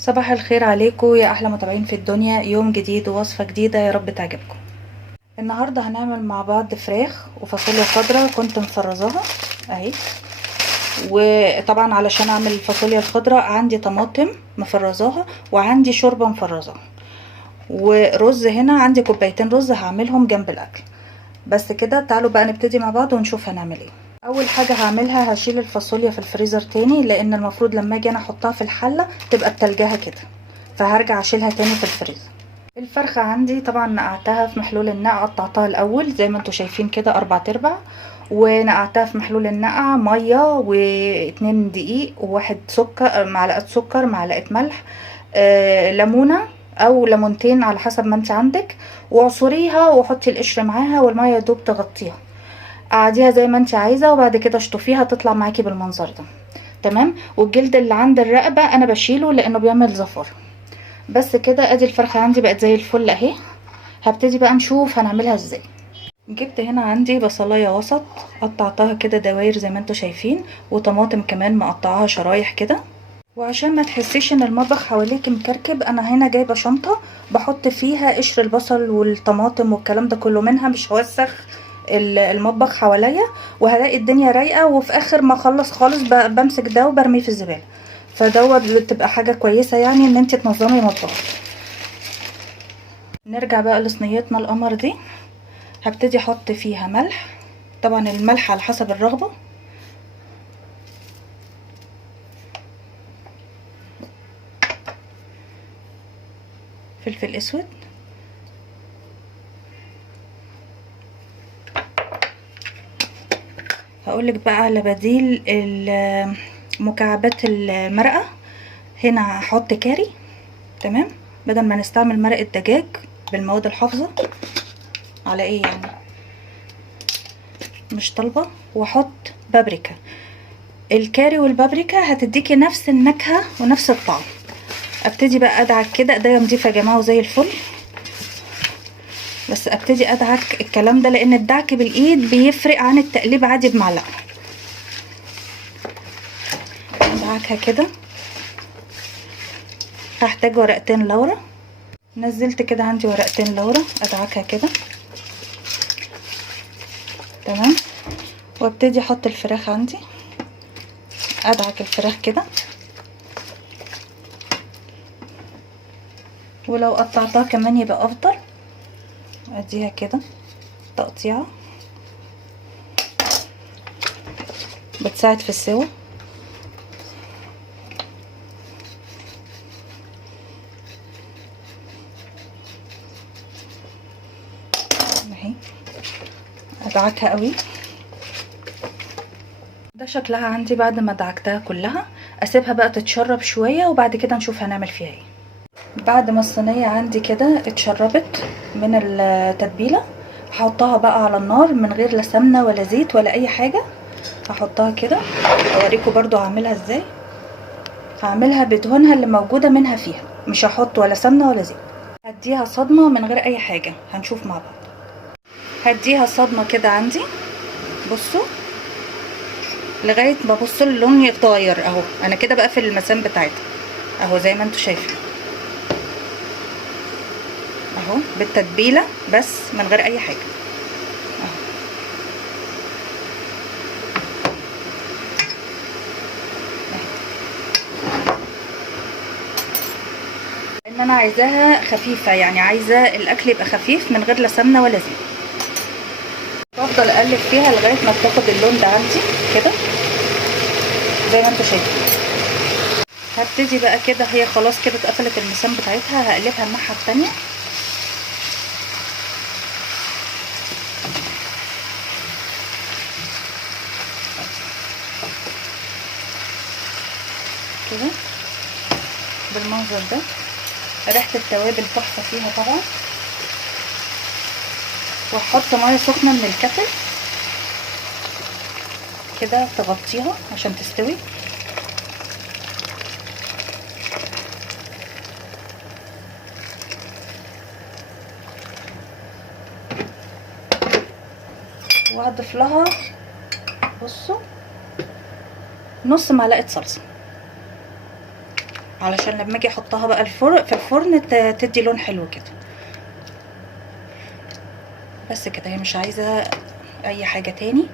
صباح الخير عليكم يا احلى متابعين في الدنيا. يوم جديد ووصفة جديدة، يا رب تعجبكم. النهاردة هنعمل مع بعض فراخ وفاصوليا خضراء كنت مفرزاها اهي. وطبعا علشان اعمل الفاصوليا الخضراء عندي طماطم مفرزاها وعندي شوربة مفرزاها ورز. هنا عندي كوبايتين رز هعملهم جنب الاكل. بس كده تعالوا بقى نبتدي مع بعض ونشوف هنعمل ايه. اول حاجة هعملها هشيل الفاصوليا في الفريزر تاني، لان المفروض لما اجي انا احطها في الحلة تبقى بتلجها كده، فهرجع اشيلها تاني في الفريزر. الفرخة عندي طبعا نقعتها في محلول النقع، قطعتها الاول زي ما انتوا شايفين كده 4/4، ونقعتها في محلول النقع مية و2 دقيق وواحد سكر، معلقة سكر، معلقة ملح، ليمونة او ليمونتين على حسب ما انت عندك، واعصريها وحطي القشر معاها والمية دوب تغطيها. قعديها زي ما انت عايزة وبعد كده اشطفيها تطلع معاكي بالمنظر ده. تمام. والجلد اللي عند الرقبة انا بشيله لانه بيعمل زفر. بس كده ادي الفرخة عندي بقت زي الفل اهي. هبتدي بقى نشوف هنعملها ازاي. جبت هنا عندي بصلاية وسط، قطعتها كده دواير زي ما انتوا شايفين، وطماطم كمان مقطعاها شرايح كده. وعشان ما تحسيش ان المطبخ حواليك مكركب، انا هنا جايبة شنطة بحط فيها قشر البصل والطماطم والكلام ده كله، منها مش هوسخ المطبخ حواليا، وهلاقي الدنيا رايقة، وفي اخر ما اخلص خالص بمسك ده وبرميه في الزبالة. فدوت بتبقى حاجة كويسة يعني ان انت تنظمي مطبخك. نرجع بقى لصينيتنا القمر دي. هبتدي احط فيها ملح، طبعا الملح على حسب الرغبة. فلفل اسود، هقولك بقى على بديل مكعبات المرقة. هنا هحط كاري، تمام، بدل ما نستعمل مرقة دجاج بالمواد الحافظة. على ايه يعني، مش طالبة. واحط بابريكا. الكاري والبابريكا هتديكي نفس النكهة ونفس الطعم. ابتدي بقى ادعك كده، ايديا نضيفة يا جماعة وزي الفل. بس ابتدي ادعك الكلام ده لان الدعك بالايد بيفرق عن التقليب عادي بمعلقة. ادعكها كده. هحتاج ورقتين لورا. نزلت كده عندي ورقتين لورا، ادعكها كده. تمام. وابتدي احط الفراخ عندي، ادعك الفراخ كده. ولو قطعتها كمان يبقى افضل. اديها كده تقطيعه بتساعد في السوا. اهي ادعكها قوي. ده شكلها عندي بعد ما دعكتها كلها. اسيبها بقى تتشرب شويه وبعد كده نشوف هنعمل فيها ايه. بعد ما الصينيه عندي كده اتشربت من التتبيله، هحطها بقى على النار من غير لا سمنه ولا زيت ولا اي حاجه. هحطها كده، اوريكم برضو هعملها ازاي. هعملها بدهونها اللي موجوده منها فيها، مش هحط ولا سمنه ولا زيت. هديها صدمه من غير اي حاجه، هنشوف مع بعض. هديها صدمه كده عندي، بصوا، لغايه ما بصوا اللون يتغير اهو. انا كده بقى في المسام بتاعتها اهو زي ما انتوا شايفين اهو، بالتتبيله بس من غير اي حاجه اهو. ان انا عايزاها خفيفه، يعني عايزه الاكل يبقى خفيف من غير لا سمنه ولا زيت. بفضل اقلب فيها لغايه ما بتاخد اللون ده عندي كده زي ما انتوا شايفين. هبتدي بقى كده، هي خلاص كده اتقفلت المسام بتاعتها، هقلبها الناحيه التانيه كده بالمنظر ده. ريحه التوابل تحفه فيها طبعا. واحط ميه سخنه من الكتل كده تغطيها عشان تستوي. وهضيف لها، بصوا، نص معلقه صلصه. علشان لما اجي احطها بقى في الفرن تدي لون حلو كده. بس كده، هي مش عايزه اي حاجه تاني.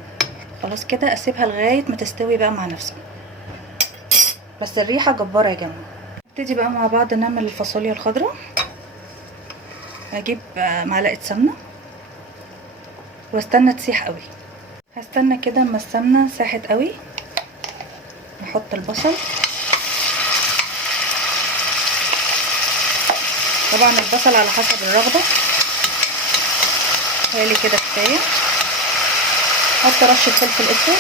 خلاص كده اسيبها لغايه ما تستوي بقى مع نفسها. بس الريحه جباره يا جماعه. نبتدي بقى مع بعض نعمل الفاصوليا الخضراء. هجيب معلقه سمنه واستنى تسيح قوي. هستنى كده اما السمنه ساحت قوي. نحط البصل. طبعا البصل على حسب الرغبه. هالي كده كفايه. احط رشه فلفل اسود.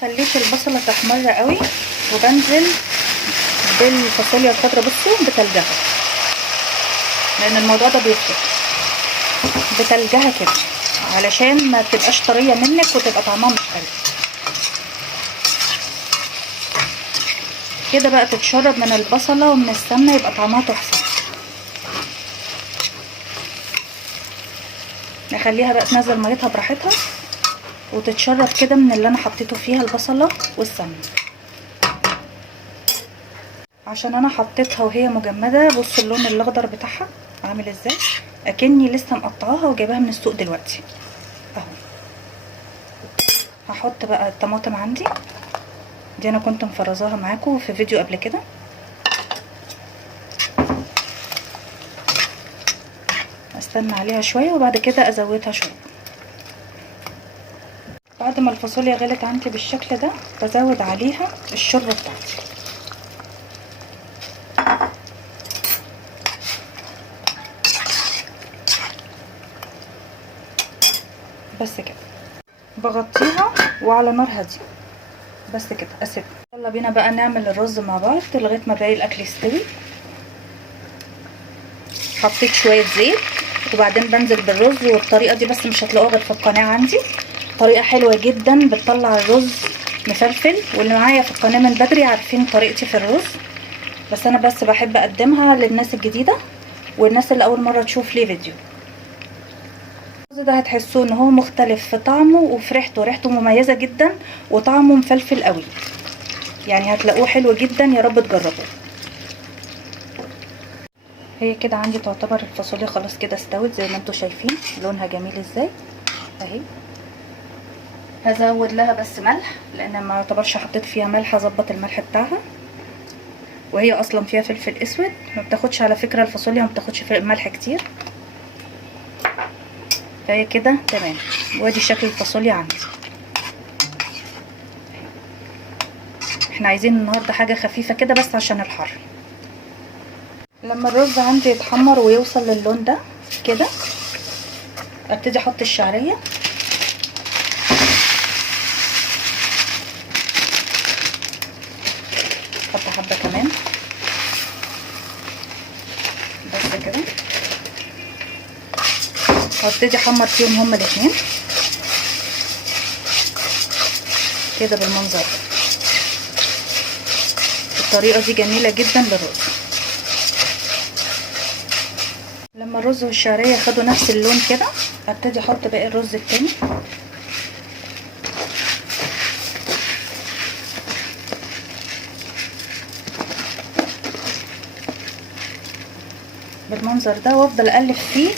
خليت البصله تحمر قوي وبنزل بالفاصوليا الخضراء. بصوا بتلجها، لان الموضوع ده بيفرق. بتلجها كده علشان ما تبقاش طريه منك وتبقى طعمها مش حلو. كده بقى تتشرب من البصله ومن السمنه، يبقى طعمها تحفه. نخليها بقى تنزل ميتها براحتها وتتشرب كده من اللي انا حطيته فيها البصله والسمنه. عشان انا حطيتها وهي مجمده. بصوا اللون الاخضر بتاعها عامل ازاي، اكني لسه مقطعاها وجايباها من السوق دلوقتي اهو. هحط بقى الطماطم عندي دي، انا كنت مفرزاها معاكم في فيديو قبل كده. استنى عليها شويه وبعد كده ازودها شويه. بعد ما الفاصوليا غلت عندي بالشكل ده بزود عليها الشوربه بتاعتي. بس كده بغطيها وعلى نار هاديه. بس كده اسيبها. يلا بينا بقى نعمل الرز مع بعض لغايه ما باقي الاكل يستوي. حطيت شويه زيت وبعدين بنزل بالرز، والطريقه دي بس مش هتلاقوها غير في القناه عندي. طريقه حلوه جدا بتطلع الرز مفلفل، واللي معايا في القناه من بدري عارفين طريقتي في الرز. بس انا بس بحب اقدمها للناس الجديده والناس اللي اول مره تشوف لي فيديو. الرز ده هتحسوه ان هو مختلف في طعمه وفي ريحته. ريحته مميزه جدا وطعمه مفلفل قوي، يعني هتلاقوه حلو جدا. يا رب تجربوه. هي كده عندي تعتبر الفاصوليا خلاص كده استوت زي ما انتم شايفين لونها جميل ازاي اهي. هزود لها بس ملح لان ما يعتبرش حطيت فيها ملح. اظبط الملح بتاعها، وهي اصلا فيها فلفل اسود. ما بتاخدش على فكره الفاصوليا ما بتاخدش ملح كتير. فهي كده تمام. وادي شكل الفاصوليا عندي. احنا عايزين النهارده حاجه خفيفه كده بس عشان الحر. لما الرز عندي يتحمر ويوصل للون ده كده ابتدي احط الشعريه. احط حبه كمان بس كده. وابتدي احمر فيهم هما الاثنين كده بالمنظر ده. الطريقه دي جميله جدا للرز. لما الرز والشعريه خدوا نفس اللون كده ابتدي احط باقي الرز التاني. بالمنظر ده وافضل اقلب فيه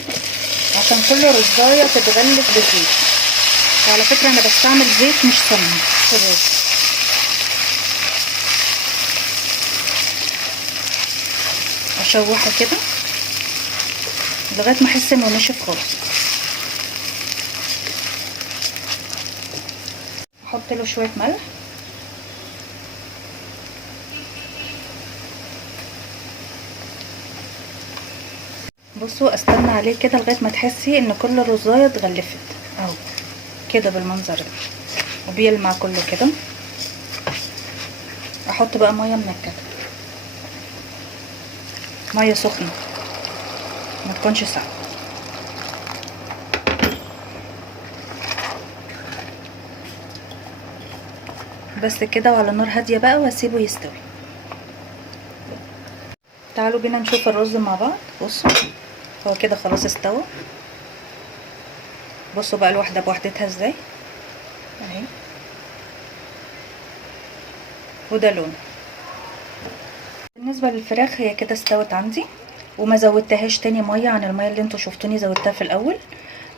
عشان كل رزايه تتغلف بالزيت. وعلى فكره انا بستعمل زيت مش سمنه في الرز. اشوحه كده لغايه ما احس انه نشف خالص. احط له شويه ملح. بصوا استنى عليه كده لغايه ما تحسي ان كل الرزايه اتغلفت اهو كده بالمنظر ده وبيلمع كله كده. احط بقى ميه منكده، ميه سخنه ما تكونش ساقعه. بس كده وعلى نار هاديه بقى واسيبه يستوي. تعالوا بينا نشوف الرز مع بعض. بصوا هو كده خلاص استوى. بصوا بقى الواحده بوحدتها ازاي اهي، وده لون. بالنسبه للفراخ هي كده استوت عندي، وما زودتهاش تاني ميه عن الميه اللي انتوا شفتوني زودتها في الاول.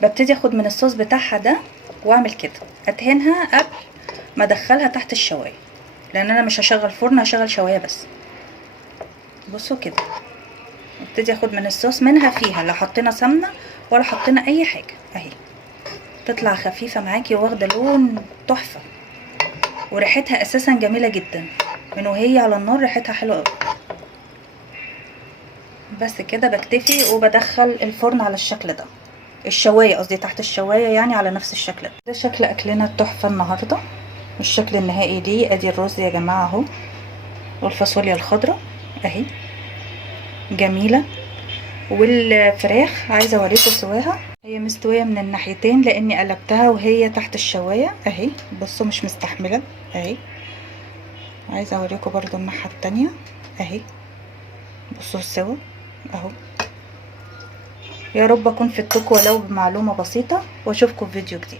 ببتدي اخد من الصوص بتاعها ده واعمل كده، ادهنها قبل ما ادخلها تحت الشوايه، لان انا مش هشغل فرن، هشغل شوايه بس. بصوا كده ابتدي اخد من الصوص منها فيها، لا حطينا سمنه ولا حطينا اي حاجه اهي. تطلع خفيفه معاكي واخده لون تحفه، وريحتها اساسا جميله جدا من وهي على النار، ريحتها حلوه قوي. بس كده بكتفي وبدخل الفرن على الشكل ده، الشوايه قصدي، تحت الشوايه يعني على نفس الشكل ده. ده شكل اكلنا التحفه النهارده، الشكل النهائي ليه. ادي الرز يا جماعه اهو، والفاصوليا الخضراء اهي جميله، والفراخ عايزه اوريكم سواها. هي مستويه من الناحيتين لاني قلبتها وهي تحت الشوايه اهي. بصوا مش مستحمله اهي. عايزه اوريكم برضو الناحيه التانية اهي. بصوا السوا اهو. يا رب اكون فدتكم ولو بمعلومه بسيطه، واشوفكم في فيديو جديد.